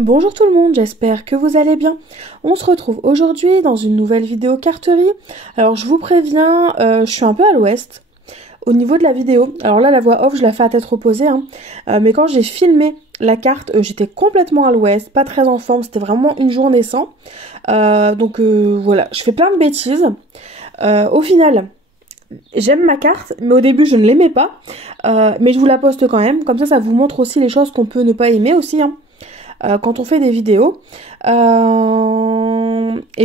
Bonjour tout le monde, j'espère que vous allez bien. On se retrouve aujourd'hui dans une nouvelle vidéo carterie. Alors je vous préviens, je suis un peu à l'ouest au niveau de la vidéo. Alors là la voix off je la fais à tête reposée, hein. Mais quand j'ai filmé la carte, j'étais complètement à l'ouest, pas très en forme, c'était vraiment une journée sans. Donc voilà, je fais plein de bêtises. Au final, j'aime ma carte, mais au début je ne l'aimais pas. Mais je vous la poste quand même, comme ça vous montre aussi les choses qu'on peut ne pas aimer aussi, hein. Quand on fait des vidéos. Et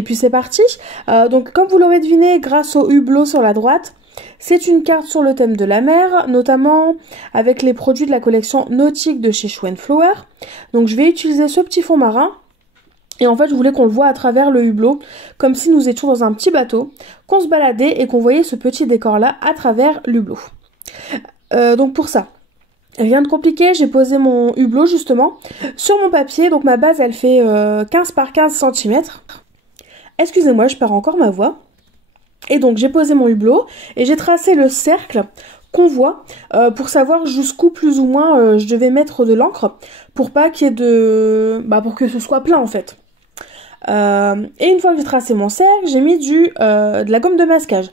puis c'est parti. Donc comme vous l'aurez deviné, grâce au hublot sur la droite, c'est une carte sur le thème de la mer, notamment avec les produits de la collection nautique de chez Show & Flower. Donc je vais utiliser ce petit fond marin. Et en fait, je voulais qu'on le voit à travers le hublot, comme si nous étions dans un petit bateau, qu'on se baladait et qu'on voyait ce petit décor-là à travers l'hublot. Donc pour ça, rien de compliqué, j'ai posé mon hublot justement sur mon papier, donc ma base elle fait 15 par 15 cm. Excusez-moi, je perds encore ma voix. Et donc j'ai posé mon hublot et j'ai tracé le cercle qu'on voit pour savoir jusqu'où plus ou moins je devais mettre de l'encre pour pas qu'il y ait de... pour que ce soit plein en fait. Et une fois que j'ai tracé mon cercle, j'ai mis de la gomme de masquage.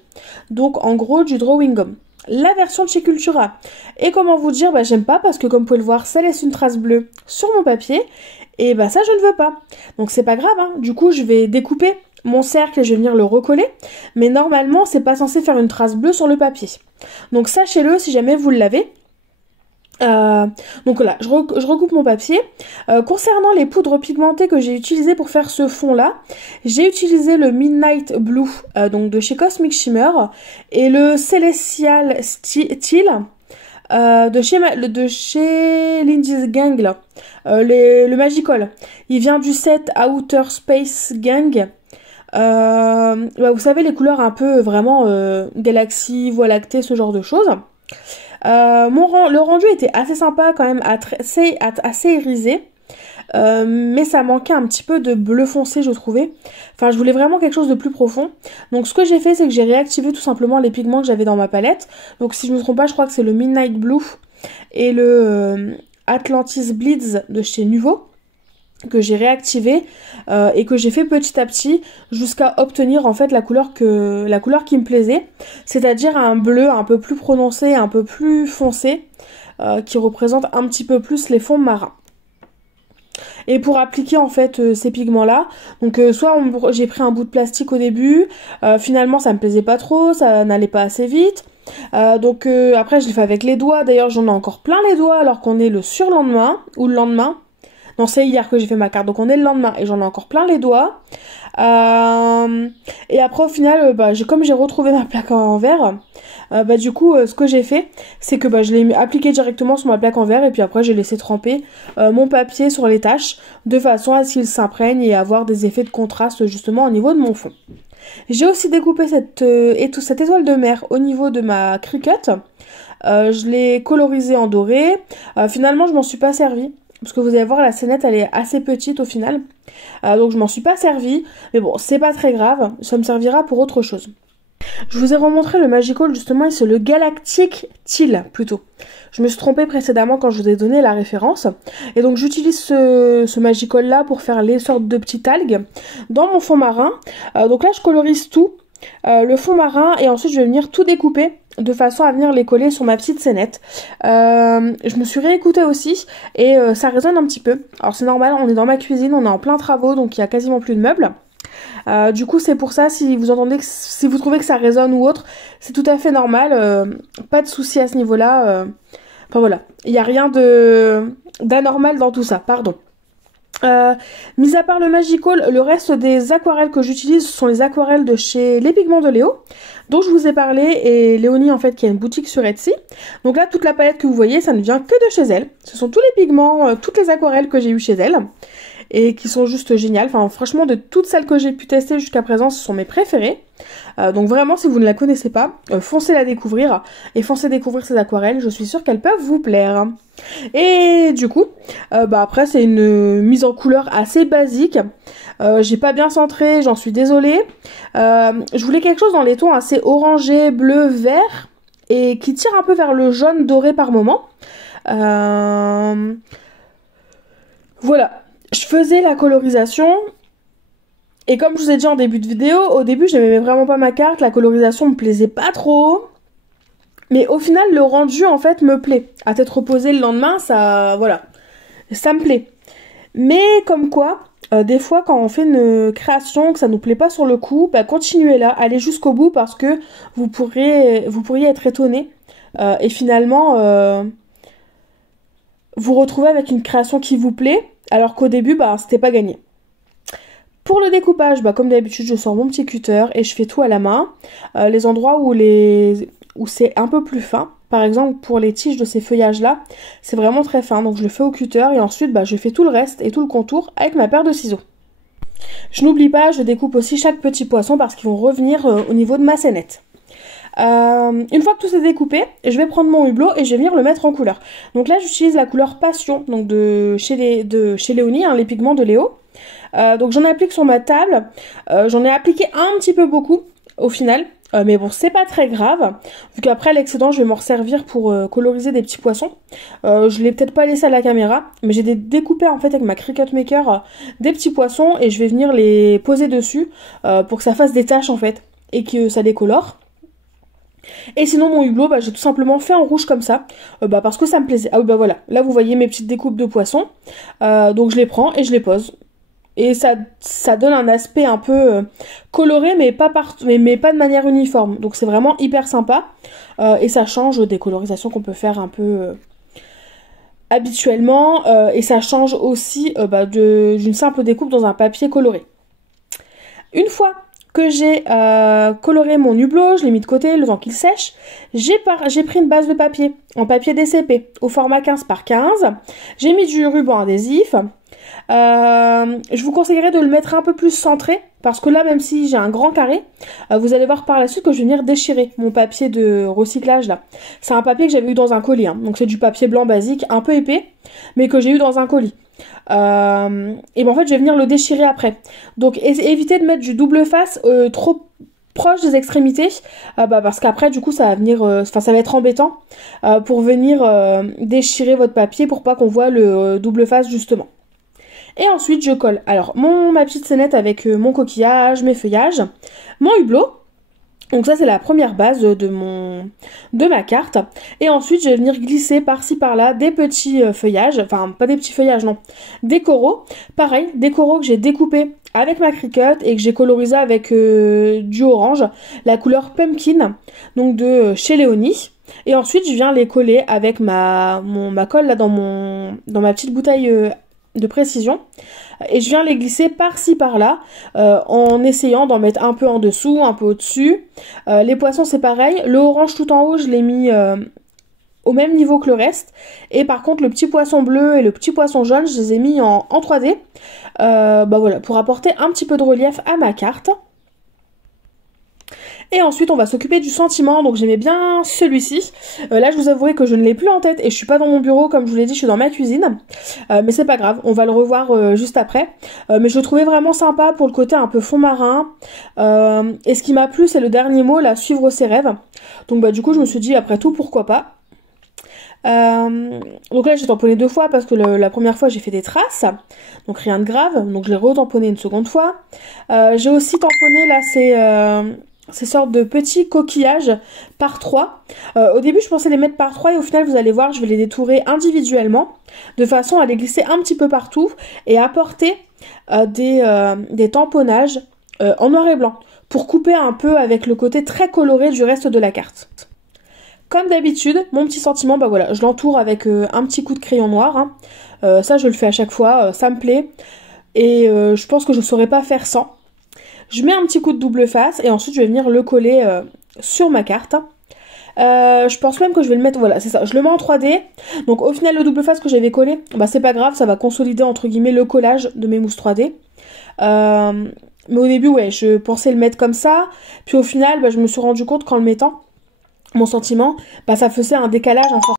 Donc en gros du drawing gum. La version de chez Cultura. Et comment vous dire, j'aime pas parce que comme vous pouvez le voir, ça laisse une trace bleue sur mon papier. Et ça je ne veux pas. Donc c'est pas grave, hein. Du coup je vais découper mon cercle et je vais venir le recoller. Mais normalement c'est pas censé faire une trace bleue sur le papier. Donc sachez-le si jamais vous l'avez. Donc voilà, je recoupe mon papier. Concernant les poudres pigmentées que j'ai utilisées pour faire ce fond là, j'ai utilisé le Midnight Blue donc de chez Cosmic Shimmer et le Celestial Teal de chez Lindy's Gang là, le Magical. Il vient du set Outer Space Gang. Vous savez les couleurs un peu vraiment galaxie, voie lactée, ce genre de choses. Le rendu était assez sympa quand même, assez irisé, mais ça manquait un petit peu de bleu foncé je trouvais. Enfin je voulais vraiment quelque chose de plus profond. Donc ce que j'ai fait c'est que j'ai réactivé tout simplement les pigments que j'avais dans ma palette. Donc si je me trompe pas je crois que c'est le Midnight Blue et le Atlantis Bleeds de chez Nuvo que j'ai réactivé et que j'ai fait petit à petit jusqu'à obtenir en fait la couleur qui me plaisait, c'est-à-dire un bleu un peu plus prononcé, un peu plus foncé, qui représente un petit peu plus les fonds marins. Et pour appliquer en fait ces pigments là, donc soit j'ai pris un bout de plastique au début, finalement ça me plaisait pas trop, ça n'allait pas assez vite. Donc après je l'ai fait avec les doigts, d'ailleurs j'en ai encore plein les doigts alors qu'on est le surlendemain ou le lendemain. Non, c'est hier que j'ai fait ma carte, donc on est le lendemain et j'en ai encore plein les doigts. Et après au final, comme j'ai retrouvé ma plaque en verre, du coup ce que j'ai fait, c'est que je l'ai appliqué directement sur ma plaque en verre et puis après j'ai laissé tremper mon papier sur les taches de façon à ce qu'il s'imprègne et avoir des effets de contraste justement au niveau de mon fond. J'ai aussi découpé cette étoile de mer au niveau de ma Cricut. Je l'ai colorisée en doré. Finalement je m'en suis pas servie. Parce que vous allez voir, la scénette, elle est assez petite au final. Donc je m'en suis pas servie. Mais bon, c'est pas très grave. Ça me servira pour autre chose. Je vous ai remontré le Magical justement, et c'est le Galactic Teal plutôt. Je me suis trompée précédemment quand je vous ai donné la référence. Et donc j'utilise ce Magical là pour faire les sortes de petites algues dans mon fond marin. Donc là je colorise tout. Le fond marin et ensuite je vais venir tout découper de façon à venir les coller sur ma petite scénette. Je me suis réécoutée aussi et ça résonne un petit peu. Alors c'est normal, on est dans ma cuisine, on est en plein travaux donc il y a quasiment plus de meubles. Du coup c'est pour ça, si vous trouvez que ça résonne ou autre, c'est tout à fait normal, pas de souci à ce niveau là. Enfin voilà, il n'y a rien d'anormal dans tout ça, pardon. Mis à part le Magical, le reste des aquarelles que j'utilise sont les aquarelles de chez Les Pigments de Léo, dont je vous ai parlé, et Léonie en fait qui a une boutique sur Etsy. Donc là toute la palette que vous voyez ça ne vient que de chez elle. Ce sont tous les pigments, toutes les aquarelles que j'ai eues chez elle et qui sont juste géniales. Enfin franchement de toutes celles que j'ai pu tester jusqu'à présent ce sont mes préférées. Donc vraiment si vous ne la connaissez pas, foncez la découvrir et foncez découvrir ces aquarelles, je suis sûre qu'elles peuvent vous plaire. Et du coup, après c'est une mise en couleur assez basique. J'ai pas bien centré, j'en suis désolée. Je voulais quelque chose dans les tons assez orangé, bleu, vert et qui tire un peu vers le jaune doré par moment. Voilà. je faisais la colorisation. Et comme je vous ai dit en début de vidéo, au début je n'aimais vraiment pas ma carte, la colorisation me plaisait pas trop. Mais au final le rendu en fait me plaît. À tête reposée le lendemain, ça voilà, ça me plaît. Mais comme quoi, des fois quand on fait une création que ça nous plaît pas sur le coup, bah continuez là, allez jusqu'au bout parce que vous pourriez être étonné. Et finalement vous retrouvez avec une création qui vous plaît, alors qu'au début bah c'était pas gagné. Pour le découpage, bah comme d'habitude, je sors mon petit cutter et je fais tout à la main. Les endroits où c'est un peu plus fin, par exemple pour les tiges de ces feuillages-là, c'est vraiment très fin, donc je le fais au cutter et ensuite bah, je fais tout le reste et tout le contour avec ma paire de ciseaux. Je n'oublie pas, je découpe aussi chaque petit poisson parce qu'ils vont revenir au niveau de ma scénette. Une fois que tout c'est découpé, je vais prendre mon hublot et je vais venir le mettre en couleur. Donc là j'utilise la couleur Passion, donc de chez Léonie, hein, les pigments de Léo. Donc j'en applique sur ma table, j'en ai appliqué un petit peu beaucoup au final, mais bon c'est pas très grave, vu qu'après l'excédent je vais m'en resservir pour coloriser des petits poissons. Je l'ai peut-être pas laissé à la caméra, mais j'ai découpé en fait avec ma Cricut Maker des petits poissons et je vais venir les poser dessus pour que ça fasse des taches en fait et que ça décolore. Et sinon mon hublot, bah, j'ai tout simplement fait en rouge comme ça, parce que ça me plaisait. Ah oui bah voilà, là vous voyez mes petites découpes de poissons, donc je les prends et je les pose. Et ça donne un aspect un peu coloré mais pas de manière uniforme. Donc c'est vraiment hyper sympa. Et ça change des colorisations qu'on peut faire un peu habituellement. Et ça change aussi d'une simple découpe dans un papier coloré. Une fois que j'ai coloré mon hublot, je l'ai mis de côté le temps qu'il sèche, j'ai pris une base de papier en papier DCP au format 15 par 15. J'ai mis du ruban adhésif. Je vous conseillerais de le mettre un peu plus centré parce que là même si j'ai un grand carré, vous allez voir par la suite que je vais venir déchirer mon papier de recyclage là. C'est un papier que j'avais eu dans un colis, hein. Donc c'est du papier blanc basique un peu épais mais que j'ai eu dans un colis. Et ben en fait je vais venir le déchirer après. Donc évitez de mettre du double face trop proche des extrémités parce qu'après du coup ça va venir ça va être embêtant pour venir déchirer votre papier pour pas qu'on voit le double face justement. Et ensuite je colle alors ma petite scénette avec mon coquillage, mes feuillages, mon hublot. Donc ça c'est la première base de ma carte. Et ensuite je vais venir glisser par-ci par-là des petits feuillages, enfin pas des petits feuillages non, des coraux. Pareil, des coraux que j'ai découpés avec ma Cricut et que j'ai colorisé avec du orange, la couleur Pumpkin, donc de chez Léonie. Et ensuite je viens les coller avec ma colle là dans ma petite bouteille de précision et je viens les glisser par-ci par-là en essayant d'en mettre un peu en dessous, un peu au-dessus. Les poissons c'est pareil, le orange tout en haut je l'ai mis au même niveau que le reste et par contre le petit poisson bleu et le petit poisson jaune je les ai mis en 3D voilà, pour apporter un petit peu de relief à ma carte. Et ensuite on va s'occuper du sentiment, donc j'aimais bien celui-ci. Là je vous avouerai que je ne l'ai plus en tête et je suis pas dans mon bureau comme je vous l'ai dit, je suis dans ma cuisine. Mais c'est pas grave, on va le revoir juste après. Mais je le trouvais vraiment sympa pour le côté un peu fond marin. Et ce qui m'a plu c'est le dernier mot, là, suivre ses rêves. Donc du coup je me suis dit après tout pourquoi pas. Donc là j'ai tamponné 2 fois parce que la première fois j'ai fait des traces, donc rien de grave, donc je l'ai retamponné une seconde fois. J'ai aussi tamponné là ces sortes de petits coquillages par 3. Au début je pensais les mettre par 3 et au final vous allez voir je vais les détourer individuellement de façon à les glisser un petit peu partout et apporter des tamponnages en noir et blanc pour couper un peu avec le côté très coloré du reste de la carte. Comme d'habitude, mon petit sentiment, voilà, je l'entoure avec un petit coup de crayon noir. Hein. Ça je le fais à chaque fois, ça me plaît et je pense que je ne saurais pas faire sans. Je mets un petit coup de double face et ensuite je vais venir le coller sur ma carte. Je pense même que je vais le mettre, voilà c'est ça, je le mets en 3D. Donc au final le double face que j'avais collé, c'est pas grave, ça va consolider entre guillemets le collage de mes mousses 3D. Mais au début ouais, je pensais le mettre comme ça. Puis au final je me suis rendu compte qu'en le mettant, mon sentiment, ça faisait un décalage important.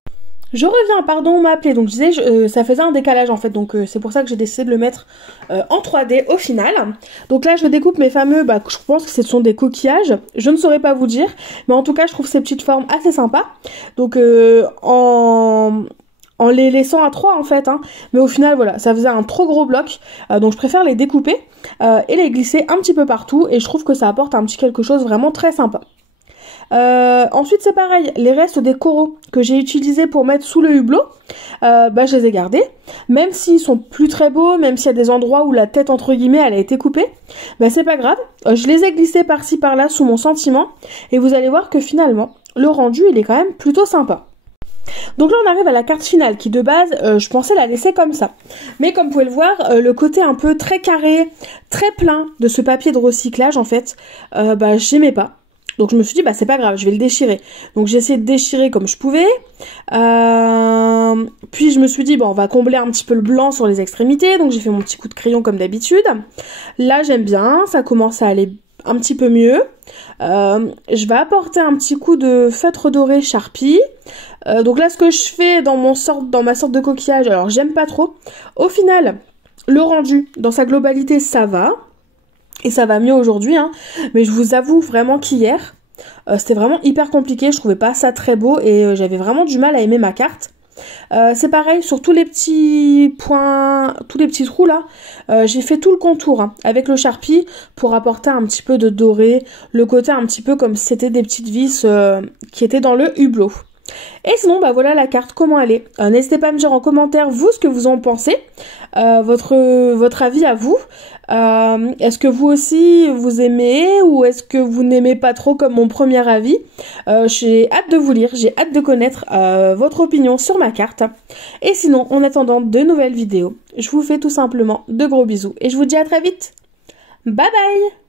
Je reviens, pardon, on m'a appelé, donc je disais, ça faisait un décalage en fait, donc c'est pour ça que j'ai décidé de le mettre en 3D au final. Donc là je découpe mes fameux, je pense que ce sont des coquillages, je ne saurais pas vous dire, mais en tout cas je trouve ces petites formes assez sympas. Donc en en les laissant à 3 en fait, hein. Mais au final voilà, ça faisait un trop gros bloc, donc je préfère les découper et les glisser un petit peu partout, et je trouve que ça apporte un petit quelque chose vraiment très sympa. Ensuite c'est pareil, les restes des coraux que j'ai utilisés pour mettre sous le hublot, je les ai gardés, même s'ils sont plus très beaux, même s'il y a des endroits où la tête entre guillemets elle a été coupée, c'est pas grave, je les ai glissés par-ci par-là sous mon sentiment, et vous allez voir que finalement le rendu il est quand même plutôt sympa. Donc là on arrive à la carte finale qui de base je pensais la laisser comme ça, mais comme vous pouvez le voir, le côté un peu très carré, très plein de ce papier de recyclage en fait, j'aimais pas. Donc je me suis dit c'est pas grave, je vais le déchirer. Donc j'ai essayé de déchirer comme je pouvais. Puis je me suis dit on va combler un petit peu le blanc sur les extrémités. Donc j'ai fait mon petit coup de crayon comme d'habitude. Là j'aime bien, ça commence à aller un petit peu mieux. Je vais apporter un petit coup de feutre doré Sharpie. Donc là ce que je fais dans ma sorte de coquillage, alors j'aime pas trop. Au final, le rendu dans sa globalité ça va. Et ça va mieux aujourd'hui, hein. Mais je vous avoue vraiment qu'hier, c'était vraiment hyper compliqué, je trouvais pas ça très beau et j'avais vraiment du mal à aimer ma carte. C'est pareil, sur tous les petits points, tous les petits trous là, j'ai fait tout le contour hein, avec le Sharpie pour apporter un petit peu de doré, le côté un petit peu comme si c'était des petites vis qui étaient dans le hublot. Et sinon voilà la carte, comment elle est. N'hésitez pas à me dire en commentaire vous ce que vous en pensez, votre avis à vous. Est-ce que vous aussi vous aimez ou est-ce que vous n'aimez pas trop comme mon premier avis? J'ai hâte de vous lire, j'ai hâte de connaître votre opinion sur ma carte. Et sinon en attendant de nouvelles vidéos, je vous fais tout simplement de gros bisous et je vous dis à très vite. Bye bye.